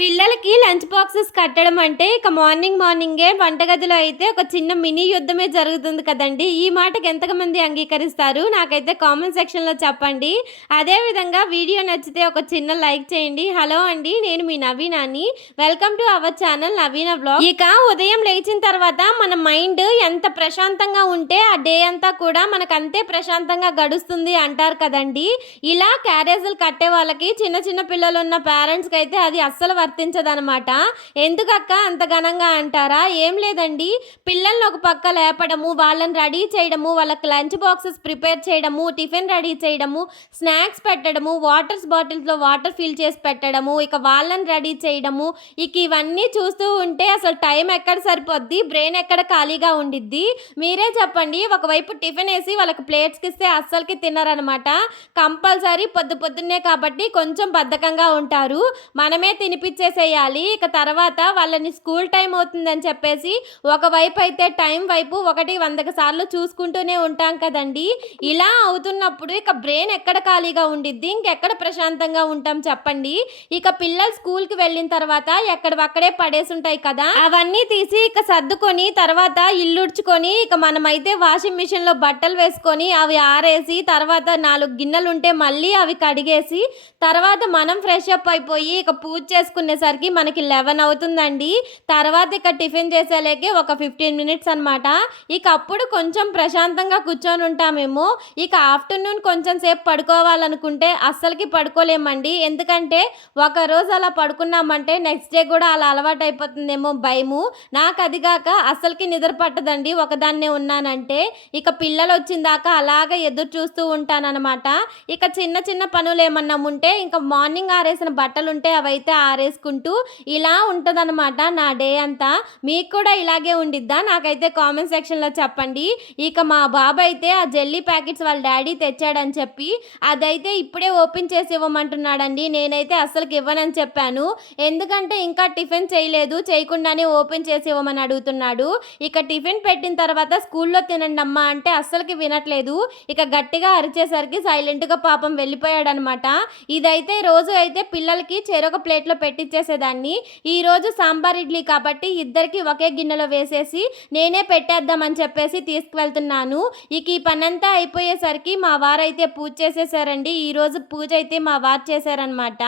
పిల్లలకి lunch boxes కట్టడం అంటే ఇక మార్నింగ్ మార్నింగే వంటగదిలో అయితే ఒక చిన్న మినీ యుద్ధమే జరుగుతుంది కదండి. ఈ మాటకి ఎంతమంది అంగీకరిస్తారు? నాకైతే కామెంట్ సెక్షన్లో చెప్పండి. అదేవిధంగా వీడియో నచ్చితే ఒక చిన్న లైక్ చేయండి. హలో అండి నేను మీ నవీనాని. Welcome to our channel Naveena blog. ఇక ఉదయం లేచిన తర్వాత మన మైండ్ ఎంత ప్రశాంతంగా ఉంటే ఆ డే అంతా కూడా మనకు అంతే ప్రశాంతంగా గడుస్తుంది అంటారు కదండి. ఇలా క్యారేజీలు కట్టే వాళ్ళకి చిన్న చిన్న పిల్లలు ఉన్న పేరెంట్స్కి అయితే అది అస్సలు వర్తించదనమాట. ఎందుకక్క అంత ఘనంగా అంటారా? ఏం లేదండి. పిల్లల్ని ఒక పక్క లేపడము వాళ్ళని రెడీ చేయడము వాళ్ళకి లంచ్ బాక్సెస్ ప్రిపేర్ చేయడము టిఫిన్ రెడీ చేయడము స్నాక్స్ పెట్టడము వాటర్స్ బాటిల్స్లో వాటర్ ఫిల్ చేసి పెట్టడము ఇక వాళ్ళని రెడీ చేయడము ఇక ఇవన్నీ చూస్తూ ఉంటే అసలు టైం ఎక్కడ సరిపోద్ది? బ్రెయిన్ ఎక్కడ ఖాళీగా ఉండిద్ది? మీరే చెప్పండి. ఒకవైపు టిఫిన్ వేసి వాళ్ళకి ప్లేట్స్కి ఇస్తే అస్సలకి తినరనమాట. కంపల్సరీ పొద్దు పొద్దున్నే కాబట్టి కొంచెం బద్ధకంగా ఉంటారు. మనమే తినిపి ఇచ్చేసేయాలి. ఇక తర్వాత వాళ్ళని స్కూల్ టైం అవుతుందని చెప్పేసి ఒకవైపు అయితే టైం వైపు ఒకటి వందకి సార్లు చూసుకుంటూనే ఉంటాం కదండి. ఇలా అవుతున్నప్పుడు ఇక బ్రెయిన్ ఎక్కడ ఖాళీగా ఉండిద్ది? ఇంకెక్కడ ప్రశాంతంగా ఉంటాం చెప్పండి. ఇక పిల్లలు స్కూల్కి వెళ్ళిన తర్వాత ఎక్కడవక్కడే పడేసి ఉంటాయి కదా. అవన్నీ తీసి ఇక సర్దుకొని తర్వాత ఇల్లుడ్చుకొని ఇక మనమైతే వాషింగ్ మిషన్లో బట్టలు వేసుకొని అవి ఆరేసి తర్వాత నాలుగు గిన్నెలు ఉంటే మళ్ళీ అవి కడిగేసి తర్వాత మనం ఫ్రెష్ అప్ అయిపోయి ఇక పూజ చేసుకుని చేసుకునేసరికి మనకి లెవెన్ అవుతుందండి. తర్వాత ఇక టిఫిన్ చేసేలేకే ఒక ఫిఫ్టీన్ మినిట్స్ అనమాట ఇక అప్పుడు కొంచెం ప్రశాంతంగా కూర్చొని ఉంటామేమో. ఇక ఆఫ్టర్నూన్ కొంచెం సేపు పడుకోవాలనుకుంటే అస్సలకి పడుకోలేమండి. ఎందుకంటే ఒక రోజు అలా పడుకున్నామంటే నెక్స్ట్ డే కూడా అలా అలవాటు అయిపోతుందేమో భయము. నాకు అది కాక అస్సలకి నిద్ర పట్టదండి ఒకదాన్నే ఉన్నానంటే. ఇక పిల్లలు వచ్చిన దాకా ఎదురు చూస్తూ ఉంటానన్నమాట. ఇక చిన్న చిన్న పనులు ఏమన్నా ఉంటే ఇంకా మార్నింగ్ ఆరేసిన బట్టలు ఉంటే అవైతే ఆరేసి చేసుకుంటూ ఇలా ఉంటుందన్నమాట నా డే అంతా. మీకు కూడా ఇలాగే ఉండిద్దా? నాకైతే కామెంట్ సెక్షన్లో చెప్పండి. ఇక మా బాబు అయితే ఆ జెల్లీ ప్యాకెట్స్ వాళ్ళ డాడీ తెచ్చాడని చెప్పి అదైతే ఇప్పుడే ఓపెన్ చేసి ఇవ్వమంటున్నాడండి. నేనైతే అస్సలకి ఇవ్వనని చెప్పాను. ఎందుకంటే ఇంకా టిఫిన్ చేయలేదు. చేయకుండానే ఓపెన్ చేసి ఇవ్వమని అడుగుతున్నాడు. ఇక టిఫిన్ పెట్టిన తర్వాత స్కూల్లో తినండి అమ్మా అంటే అస్సలకి వినట్లేదు. ఇక గట్టిగా అరిచేసరికి సైలెంట్గా పాపం వెళ్ళిపోయాడనమాట ఇదైతే రోజు అయితే పిల్లలకి చెరొక ప్లేట్లో పెట్టి ఇచ్చేసేదాన్ని. ఈరోజు సాంబార్ ఇడ్లీ కాబట్టి ఇద్దరికి ఒకే గిన్నెలో వేసేసి నేనే పెట్టేద్దామని చెప్పేసి తీసుకువెళ్తున్నాను. ఇక ఈ పనంతా అయిపోయేసరికి మా వారైతే పూజ చేసేసారండి. ఈరోజు పూజ అయితే మా వారు చేశారనమాట